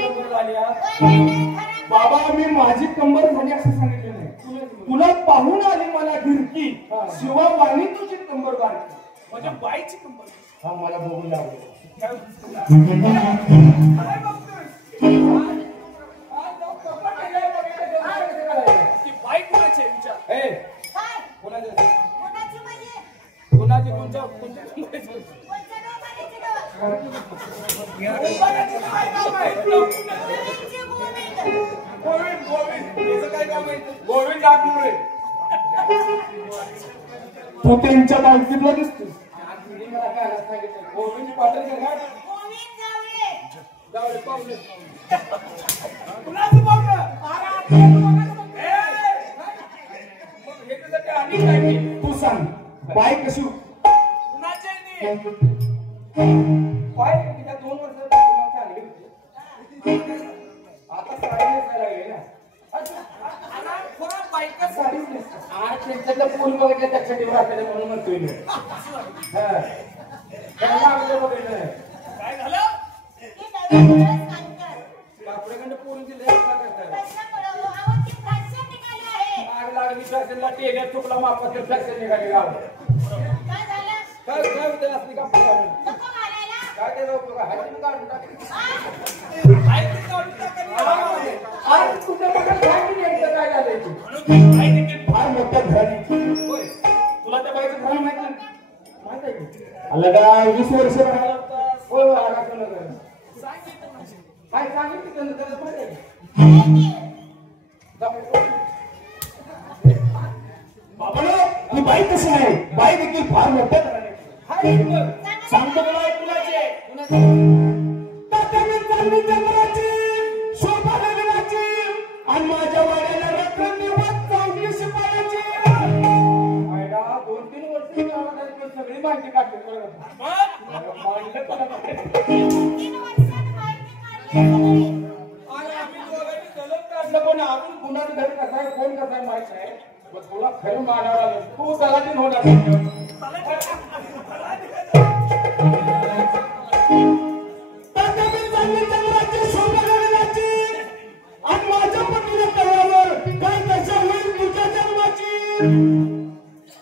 कंबर झाली बाबा मी माझी कंबर झाली असं सांगितलं नाही तुला पाहून आली मला गिरकी शिवा वाणी तुझी कंबर बारकी माझ्या बाईची कंबर हा मला बघून लागलं ती बाई कोणाची विचार कोणाची कोणत्या गोविंद आगनुळे तू त्यांच्या बालकीतला दिसतो मला काय सांगितलं गोविंद पाटील जावळे पाहुणे कुणाचं पाहुणे तू सांग बाय कशी कुणाचे बाय तिला 2 वर्ष चालली होती आता साडी नेसायला लागली ना बायका साडीच नेसतात आज त्यांच्यातलं पूल बघितलं त्याच्या टीव्ही राहते म्हणून म्हणतोय मी काय झालं बापड्याकडे पोळून दिले आग लागली फॅशनला टेल्या चुकला मापाचं फॅशन निघाली गाव काय होते असली का काय ते लोक हायती काढून काय झालं फार मोठ्या घराणी तुला त्या बाईचं घर माहित नाही आलं का 20 वर्ष राहिला काय सांगितलं त्याला माहिती बाबा ही बाई कशी नाही बाई देखील फार मोठ्या घराणी सांगतो तुला कुणाचे शोभा लग्नाची आणि माझ्या वाड्याला रत्न चौकी शिपायाची 2-3 वर्ष सगळी माहिती काढली पण अजून कुणाचं घर कसं आहे कोण कसं आहे माहित नाही मग तुला खरं मानावं लागेल तू तलाठी होणार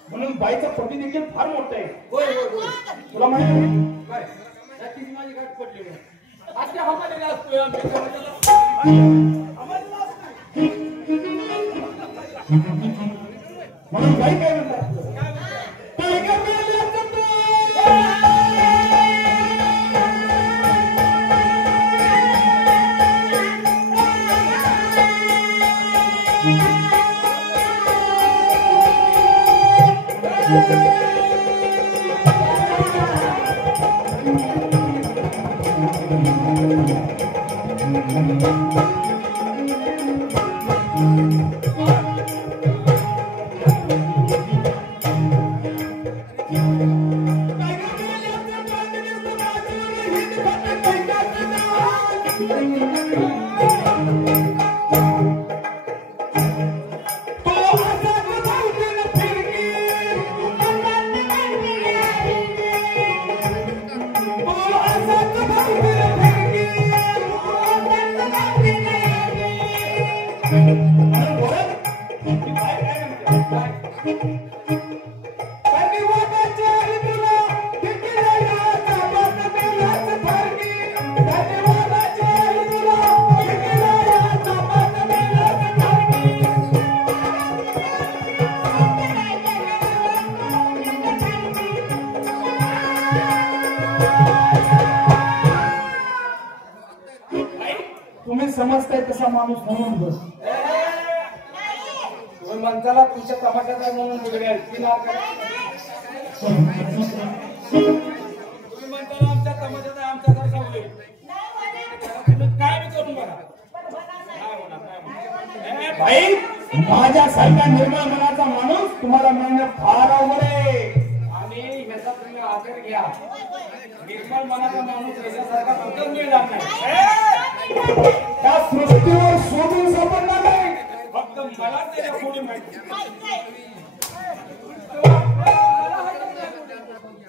म्हणून बाईचा पती देखील फार मोठा आहे होय तुला माहिती आहे काय माझी गाठ पडली आजच्या हमालेला असतोय म्हणून बाई काय म्हणतात तुम्ही समजताय तसा माणूस म्हणून बस तुम्ही माणसाला तुमच्या तमाशात आहे म्हणून तुम्ही म्हणताना आमच्या तमाशात आहे आमच्यासारखा होईल काय बी करून बघा भाई माझ्यासारखा निर्मळ मनाचा माणूस तुम्हाला मिळणं फार अवघड आहे आणि ह्याचा तुम्ही आदर घ्या निर्मळ मनाचा माणूस याच्यासारखा कुठं मिळणार नाही त्या सृष्टीवर शोधून सापडणार नाही फक्त मला त्याच्या पुढे माहिती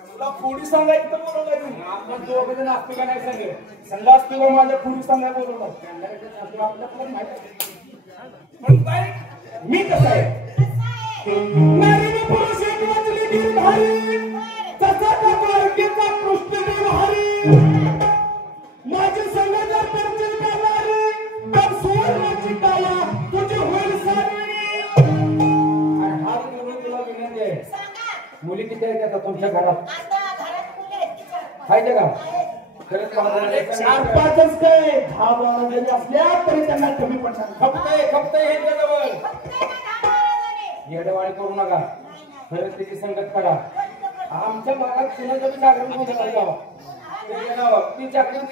तुला पुढे सांगायचं तर बोलवलं तुम्ही आपण दोघं जण असतो का नाही सांगेल संघ असतो का माझ्या पुढे सांगाय बोलवलं आपल्याला माहिती पण काय मी कसं आहे नारी पुरुष एक वाजली निर्धारी तसा टाकला कृष्ण हरी माझी संघ जर परचेल करणारी तर सुवर्णाची काया तुझी होईल सारी आणि हा तुला विनंती आहे मुली किती आहेत आता तुमच्या घरात आहे का खरंच 4-5च काय 10-12 जणी असल्या तरी त्यांना कमी पडतात खपतय ह्यांच्याजवळ येडवाळी करू नका खरंच त्याची संगत करा आमच्या भागात कुणाचं बी जागरण होत नाही ती जागरण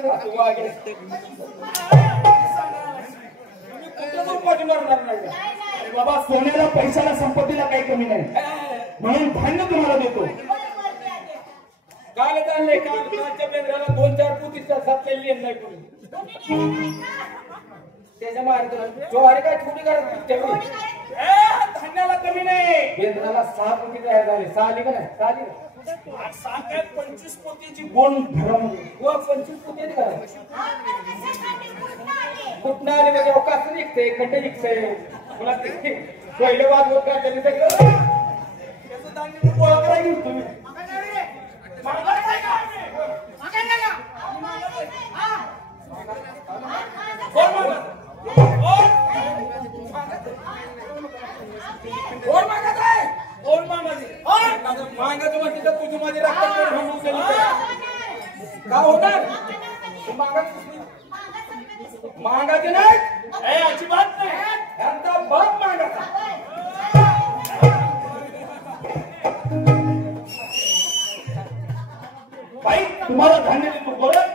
बाबा सोन्याला पैशाला संपत्तीला काही कमी नाही म्हणून धान्य तुम्हाला देतो काल चाललंय कालच्या बेंद्राला 2-4 पुतीच्या सापलेली नाही कोणी त्याच्या मार्ग ज्वारी काय छोटी करत धान्याला कमी नाही बेंद्राला 6 पुती तयार झाले 6 आली का नाही 6 काय 25 पोतीची गोण घरामध्ये 25 पोती करा कुठं आले म्हणजे अवकाश निघते खड्डे निघते मला ते पहिले वाद होत का त्यांनी त्याचं धान्य गोळा करायला घेऊन तुम्ही मागायचं म्हणते तर तुझी माझी का होणार मागायचे नाही अजिबात नाही यांचा बाप मागायचा बाई तुम्हाला धान्य देतो बरं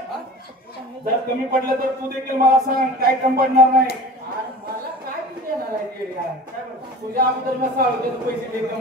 जर कमी पडलं तर तू देखील मला सांग काय कमी पडणार नाही मला काय देणार आहे तुझ्या अगोदर नसा पैसे देतो